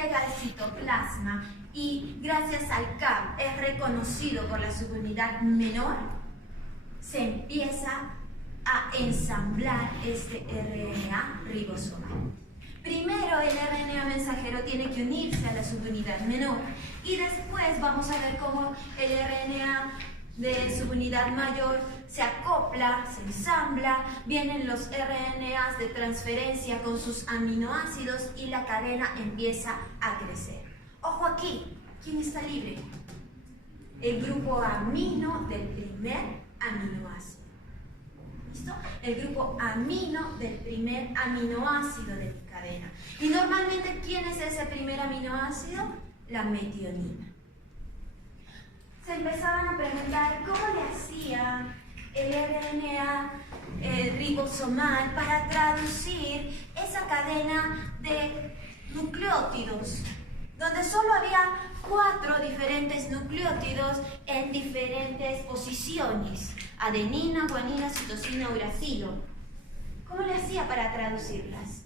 llega al citoplasma y gracias al CAP es reconocido por la subunidad menor, se empieza a ensamblar este RNA ribosomal. Primero el RNA mensajero tiene que unirse a la subunidad menor y después vamos a ver cómo el RNA de subunidad mayor se acopla, se ensambla, vienen los RNAs de transferencia con sus aminoácidos y la cadena empieza a crecer. Ojo aquí, ¿quién está libre? El grupo amino del primer aminoácido. ¿Listo? El grupo amino del primer aminoácido de mi cadena. Y normalmente, ¿quién es ese primer aminoácido? La metionina. Se empezaban a preguntar cómo le hacía el RNA ribosomal para traducir esa cadena de nucleótidos, donde solo había 4 diferentes nucleótidos en diferentes posiciones: adenina, guanina, citosina, uracilo. ¿Cómo le hacía para traducirlas?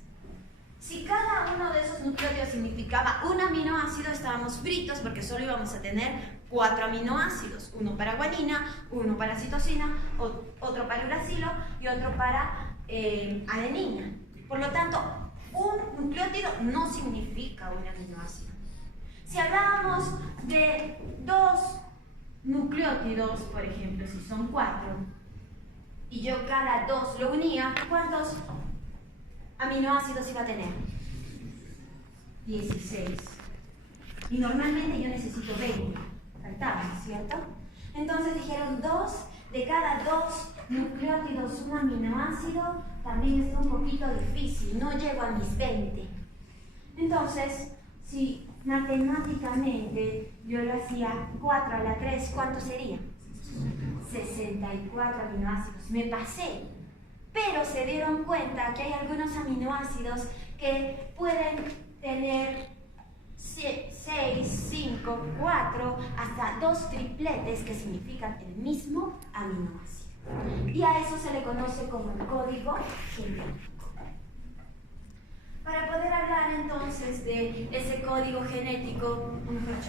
Si cada uno de esos nucleótidos significaba un aminoácido, estábamos fritos porque solo íbamos a tener 4 aminoácidos, uno para guanina, uno para citosina, otro para uracilo y otro para adenina. Por lo tanto, un nucleótido no significa un aminoácido. Si hablábamos de 2 nucleótidos, por ejemplo, si son 4, y yo cada 2 lo unía, ¿cuántos aminoácidos iba a tener? 16. Y normalmente yo necesito 20. Faltaban, ¿cierto? Entonces dijeron 2 de cada 2 nucleótidos un aminoácido, también está un poquito difícil, no llego a mis 20. Entonces, si matemáticamente yo lo hacía 4 a la 3, ¿cuánto sería? 64 aminoácidos. Me pasé. Pero se dieron cuenta que hay algunos aminoácidos que pueden tener 6, 5, 4, hasta 2 tripletes que significan el mismo aminoácido. Y a eso se le conoce como el código genético. Para poder hablar entonces de ese código genético,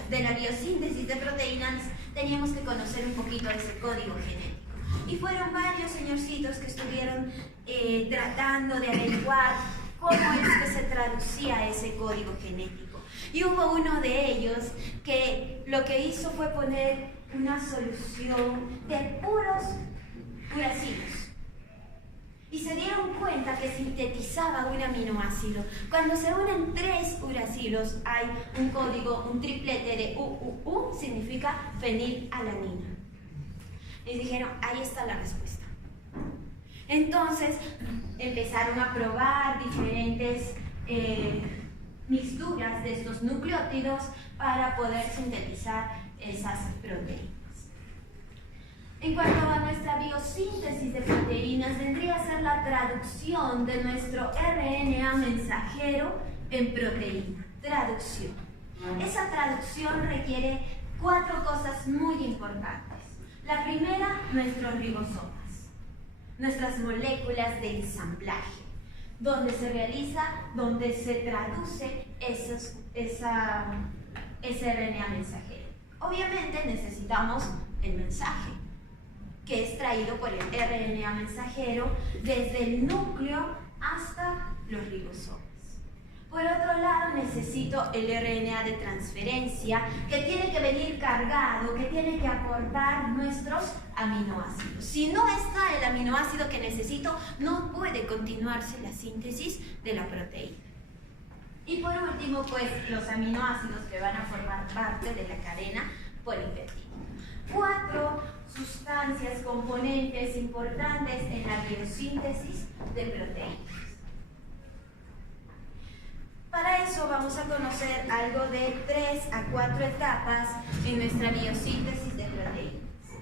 de la biosíntesis de proteínas, teníamos que conocer un poquito ese código genético. Y fueron varios señorcitos que estuvieron tratando de averiguar cómo es que se traducía ese código genético. Y hubo uno de ellos que lo que hizo fue poner una solución de puros uracilos. Y se dieron cuenta que sintetizaba un aminoácido. Cuando se unen 3 uracilos hay un código, un triplete de UUU, significa fenilalanina. Y dijeron, ahí está la respuesta. Entonces empezaron a probar diferentes mixturas de estos nucleótidos para poder sintetizar esas proteínas. En cuanto a nuestra biosíntesis de proteínas, vendría a ser la traducción de nuestro RNA mensajero en proteína. Traducción. Esa traducción requiere 4 cosas muy importantes. La primera, nuestros ribosomas, nuestras moléculas de ensamblaje, donde se traduce ese RNA mensajero. Obviamente necesitamos el mensaje, que es traído por el RNA mensajero desde el núcleo hasta los ribosomas. Por otro lado, necesito el RNA de transferencia, que tiene que venir cargado, que tiene que aportar nuestros aminoácidos. Si no está el aminoácido que necesito, no puede continuarse la síntesis de la proteína. Y por último, pues los aminoácidos que van a formar parte de la cadena polipeptídica. 4 sustancias, componentes importantes en la biosíntesis de proteínas. Para eso vamos a conocer algo de 3 a 4 etapas en nuestra biosíntesis de proteínas.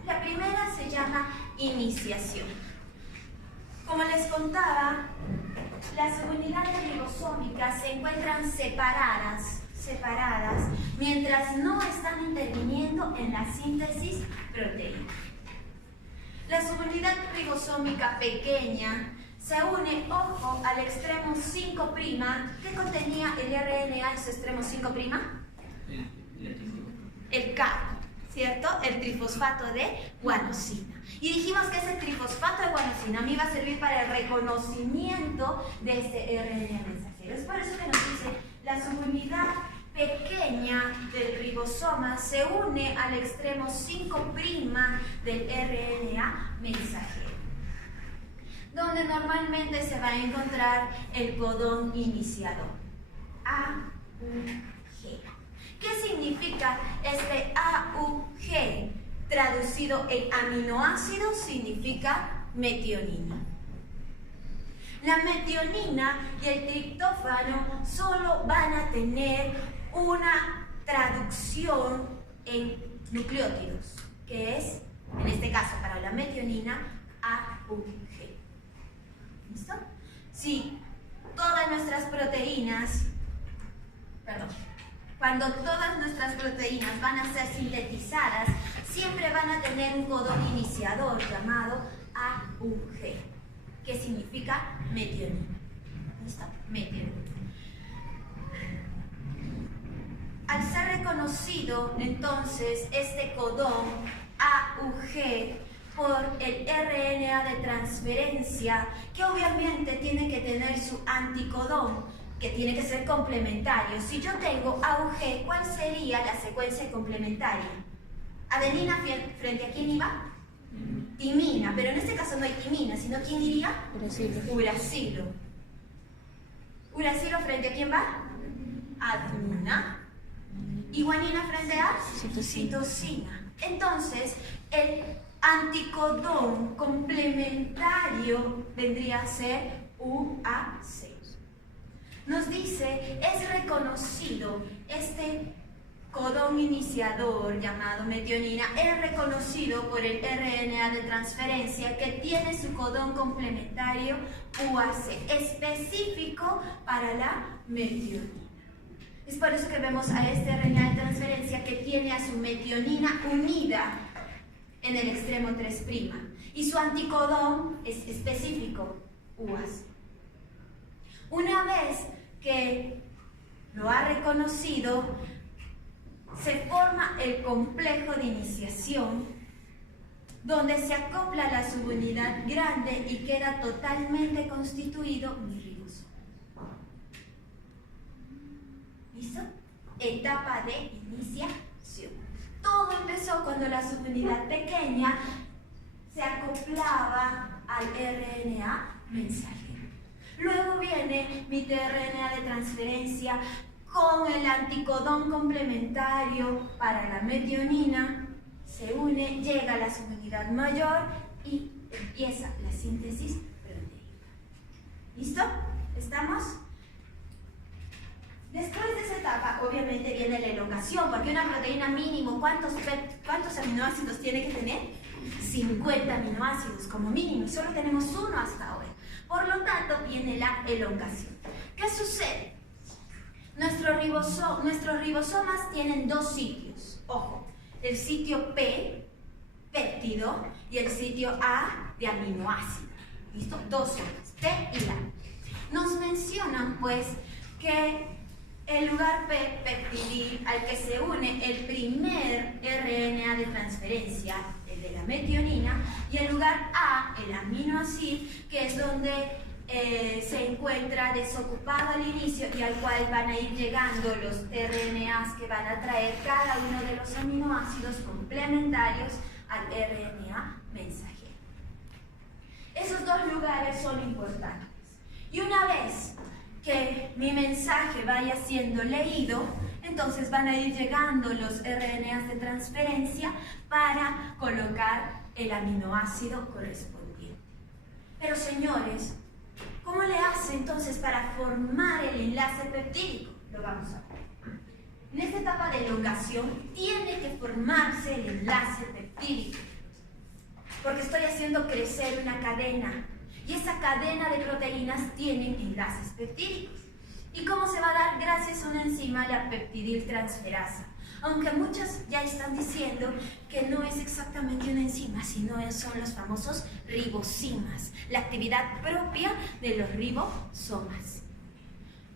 La primera se llama iniciación. Como les contaba, las subunidades ribosómicas se encuentran separadas, mientras no están interviniendo en la síntesis proteica. La subunidad ribosómica pequeña se une, ojo, al extremo 5'. ¿Qué contenía el RNA en su extremo 5'? El K, ¿cierto? El trifosfato de guanosina. Y dijimos que ese trifosfato de guanosina me iba a servir para el reconocimiento de este RNA mensajero. Es por eso que nos dice la subunidad pequeña del ribosoma se une al extremo 5' del RNA mensajero, donde normalmente se va a encontrar el codón iniciador, AUG. ¿Qué significa este AUG? Traducido en aminoácido significa metionina. La metionina y el triptófano solo van a tener una traducción en nucleótidos, que es, en este caso para la metionina, AUG. ¿Listo? Si todas nuestras proteínas, cuando todas nuestras proteínas van a ser sintetizadas, siempre van a tener un codón iniciador llamado AUG, que significa metionina. ¿Listo? Metionina. Al ser reconocido, entonces, este codón AUG por el RNA de transferencia, que obviamente tiene que tener su anticodón, que tiene que ser complementario. Si yo tengo AUG, ¿cuál sería la secuencia complementaria? Adenina frente a quién iba? Timina, pero en este caso no hay timina, sino ¿quién iría? Uracilo. Uracilo frente a quién va? Adenina. Y guanina frente a citosina. Entonces, el anticodón complementario vendría a ser UAC. Nos dice, es reconocido este codón iniciador llamado metionina, es reconocido por el RNA de transferencia que tiene su codón complementario UAC, específico para la metionina. Es por eso que vemos a este RNA de transferencia que tiene a su metionina unida en el extremo 3', y su anticodón es específico, UAC. Una vez que lo ha reconocido, se forma el complejo de iniciación, donde se acopla la subunidad grande y queda totalmente constituido mi ribosoma. ¿Listo? Etapa de iniciación. Todo empezó cuando la subunidad pequeña se acoplaba al RNA mensajero. Luego viene mi tRNA de transferencia con el anticodón complementario para la metionina, se une, llega a la subunidad mayor y empieza la síntesis proteica. ¿Listo? ¿Estamos? Después de esa etapa, obviamente, viene la elongación, porque una proteína mínimo, ¿cuántos aminoácidos tiene que tener? 50 aminoácidos como mínimo, y solo tenemos uno hasta ahora. Por lo tanto, viene la elongación. ¿Qué sucede? Nuestros ribosomas tienen dos sitios. Ojo, el sitio P, péptido, y el sitio A, de aminoácido. ¿Listo? Dos zonas, P y A. Nos mencionan, pues, que el lugar P, peptidil, al que se une el primer RNA de transferencia, el de la metionina, y el lugar A, el aminoácido, que es donde se encuentra desocupado al inicio y al cual van a ir llegando los RNAs que van a traer cada uno de los aminoácidos complementarios al RNA mensajero. Esos dos lugares son importantes. Y una vez que mi mensaje vaya siendo leído, entonces van a ir llegando los RNAs de transferencia para colocar el aminoácido correspondiente. Pero señores, ¿cómo le hace entonces para formar el enlace peptídico? Lo vamos a ver. En esta etapa de elongación tiene que formarse el enlace peptídico, porque estoy haciendo crecer una cadena, y esa cadena de proteínas tienen enlaces peptídicos. ¿Y cómo se va a dar? Gracias a una enzima, la peptidiltransferasa. Aunque muchas ya están diciendo que no es exactamente una enzima, sino son los famosos ribosimas, la actividad propia de los ribosomas.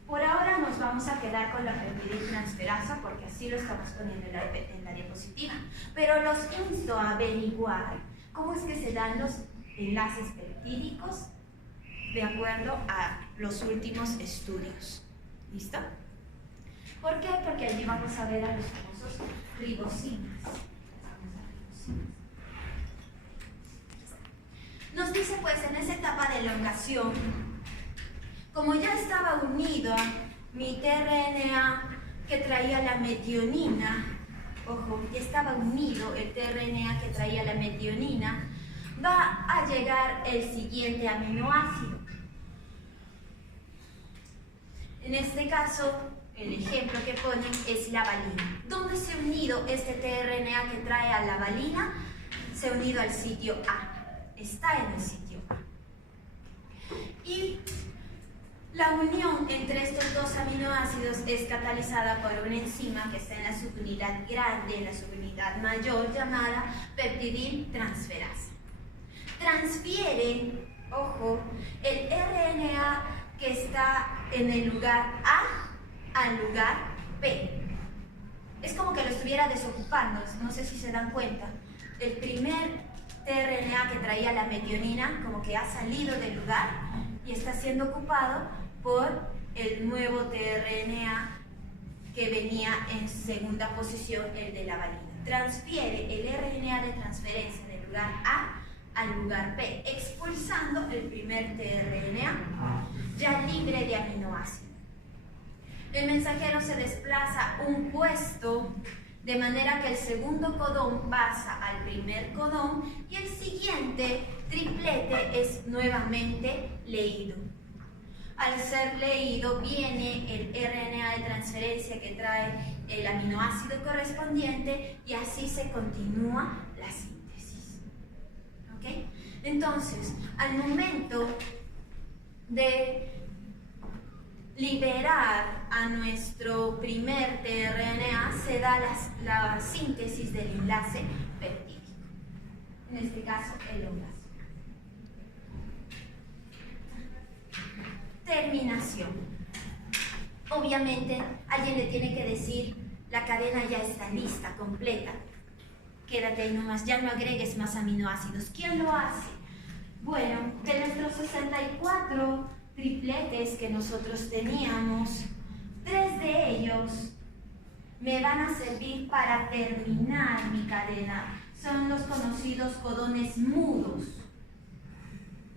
Por ahora nos vamos a quedar con la peptidiltransferasa porque así lo estamos poniendo en la diapositiva. Pero los insto a averiguar cómo es que se dan los enlaces peptídicos de acuerdo a los últimos estudios. ¿Listo? ¿Por qué? Porque allí vamos a ver a los famosos ribosimas. Nos dice pues en esa etapa de elongación, como ya estaba unido mi tRNA que traía la metionina, ojo, ya estaba unido el tRNA que traía la metionina, va a llegar el siguiente aminoácido. En este caso, el ejemplo que ponen es la valina. ¿Dónde se ha unido este tRNA que trae a la valina? Se ha unido al sitio A. Está en el sitio A. Y la unión entre estos dos aminoácidos es catalizada por una enzima que está en la subunidad grande, en la subunidad mayor, llamada peptidiltransferasa. Transfiere, ojo, el RNA que está en el lugar A al lugar P. Es como que lo estuviera desocupando, no sé si se dan cuenta. El primer tRNA que traía la metionina como que ha salido del lugar y está siendo ocupado por el nuevo tRNA que venía en segunda posición, el de la valina. Transfiere el RNA de transferencia del lugar A al lugar P, expulsando el primer tRNA ya libre de aminoácidos. El mensajero se desplaza un puesto de manera que el segundo codón pasa al primer codón y el siguiente triplete es nuevamente leído. Al ser leído viene el RNA de transferencia que trae el aminoácido correspondiente y así se continúa la síntesis. ¿Okay? Entonces, al momento de liberar a nuestro primer tRNA se da la síntesis del enlace peptídico, en este caso elongación. Terminación. Obviamente alguien le tiene que decir la cadena ya está lista, completa, quédate ahí nomás, ya no agregues más aminoácidos. ¿Quién lo hace? Bueno, de nuestros 64 tripletes que nosotros teníamos, 3 de ellos me van a servir para terminar mi cadena. Son los conocidos codones mudos.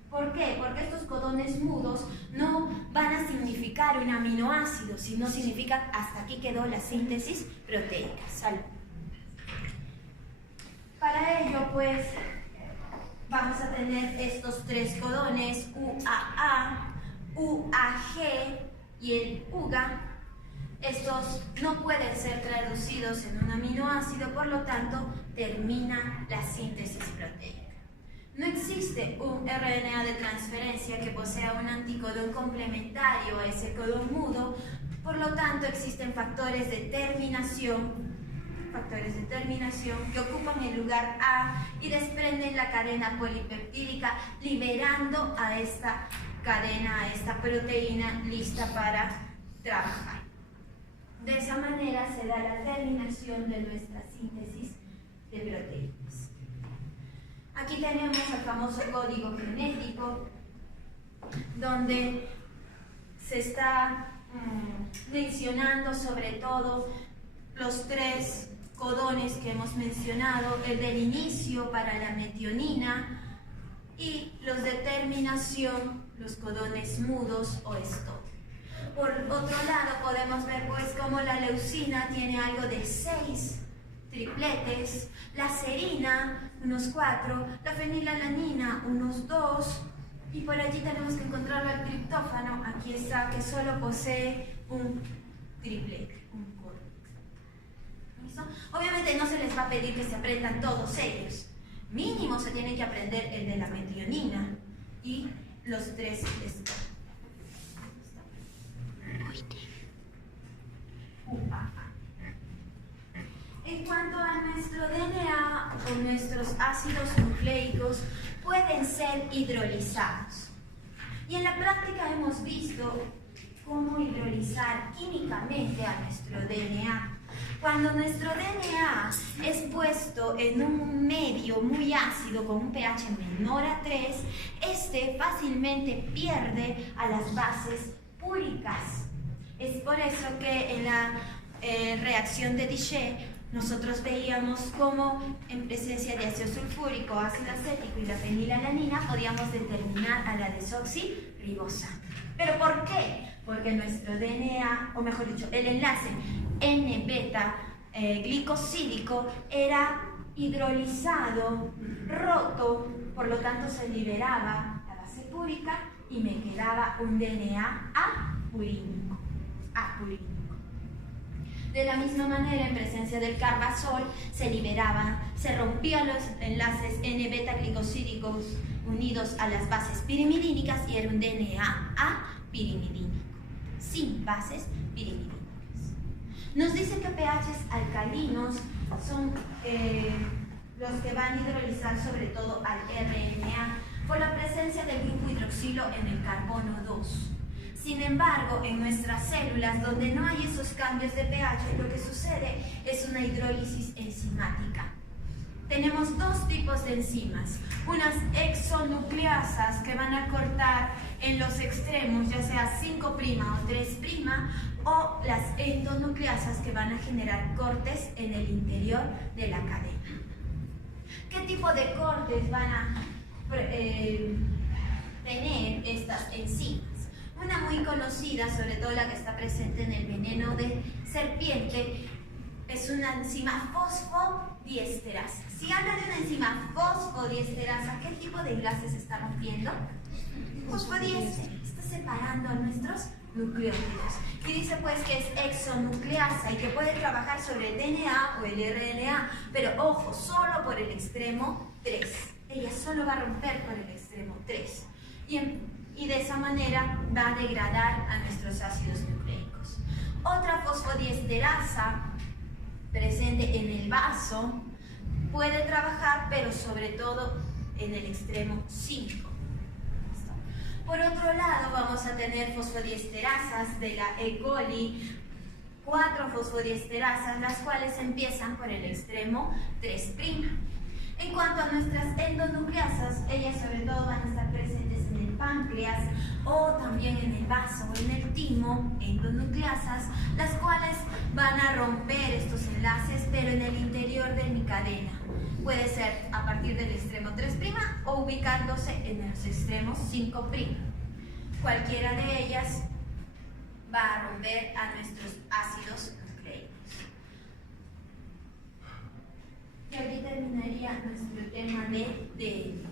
¿Por qué? Porque estos codones mudos no van a significar un aminoácido, sino significan hasta aquí quedó la síntesis proteica. Salud. Para ello, pues, vamos a tener estos 3 codones, UAA, UAG y el UGA. Estos no pueden ser traducidos en un aminoácido, por lo tanto, termina la síntesis proteica. No existe un RNA de transferencia que posea un anticodón complementario a ese codón mudo, por lo tanto, existen factores de terminación que ocupan el lugar A y desprenden la cadena polipeptídica, liberando a esta cadena, a esta proteína lista para trabajar. De esa manera se da la terminación de nuestra síntesis de proteínas. Aquí tenemos el famoso código genético, donde se está mencionando sobre todo los 3 codones que hemos mencionado, el del inicio para la metionina y los de terminación, los codones mudos o stop. Por otro lado, podemos ver pues cómo la leucina tiene algo de 6 tripletes, la serina unos 4, la fenilalanina unos 2 y por allí tenemos que encontrarlo al triptófano, aquí está, que solo posee un triplete, un codón. ¿Listo? Obviamente no se les va a pedir que se aprendan todos ellos, mínimo se tienen que aprender el de la metionina y los 3 stop. Uy. En cuanto a nuestro DNA o nuestros ácidos nucleicos pueden ser hidrolizados. Y en la práctica hemos visto cómo hidrolizar químicamente a nuestro DNA. Cuando nuestro DNA es puesto en un medio muy ácido con un pH menor a 3, este fácilmente pierde a las bases púricas. Es por eso que en la reacción de Dichet nosotros veíamos cómo en presencia de ácido sulfúrico, ácido acético y la fenilalanina podíamos determinar a la desoxirribosa. ¿Pero por qué? Porque nuestro DNA, o mejor dicho, el enlace N-beta glicosídico era hidrolizado, roto, por lo tanto se liberaba la base púrica y me quedaba un DNA apurínico. De la misma manera, en presencia del carbazol, se rompían los enlaces N-beta glicosídicos unidos a las bases pirimidínicas y era un DNA apirimidínico, sin bases pirimidínicas. Nos dice que pHs alcalinos son los que van a hidrolizar sobre todo al RNA por la presencia del grupo hidroxilo en el carbono 2. Sin embargo, en nuestras células, donde no hay esos cambios de pH, lo que sucede es una hidrólisis enzimática. Tenemos dos tipos de enzimas, unas exonucleasas que van a cortar en los extremos, ya sea 5' o 3', o las endonucleasas que van a generar cortes en el interior de la cadena. ¿Qué tipo de cortes van a tener estas enzimas? Una muy conocida, sobre todo la que está presente en el veneno de serpiente, es una enzima fosfodiesterasa. Si habla de una enzima fosfodiesterasa, ¿qué tipo de enlaces está rompiendo? Fosfodiéster. Está separando a nuestros nucleótidos. Y dice pues que es exonucleasa y que puede trabajar sobre el DNA o el RNA, pero ojo, solo por el extremo 3. Ella solo va a romper por el extremo 3. Y de esa manera va a degradar a nuestros ácidos nucleicos. Otra fosfodiesterasa presente en el vaso puede trabajar, pero sobre todo en el extremo 5. Por otro lado, vamos a tener fosfodiesterasas de la E. coli, 4 fosfodiesterasas, las cuales empiezan por el extremo 3'. En cuanto a nuestras endonucleasas, ellas sobre todo van a estar presentes en el páncreas o también en el vaso o en el timo, endonucleasas, las cuales van a romper estos enlaces, pero en el interior de mi cadena. Puede ser a partir del extremo 3' o ubicándose en los extremos 5'. Cualquiera de ellas va a romper a nuestros ácidos nucleicos. Y aquí terminaría nuestro tema de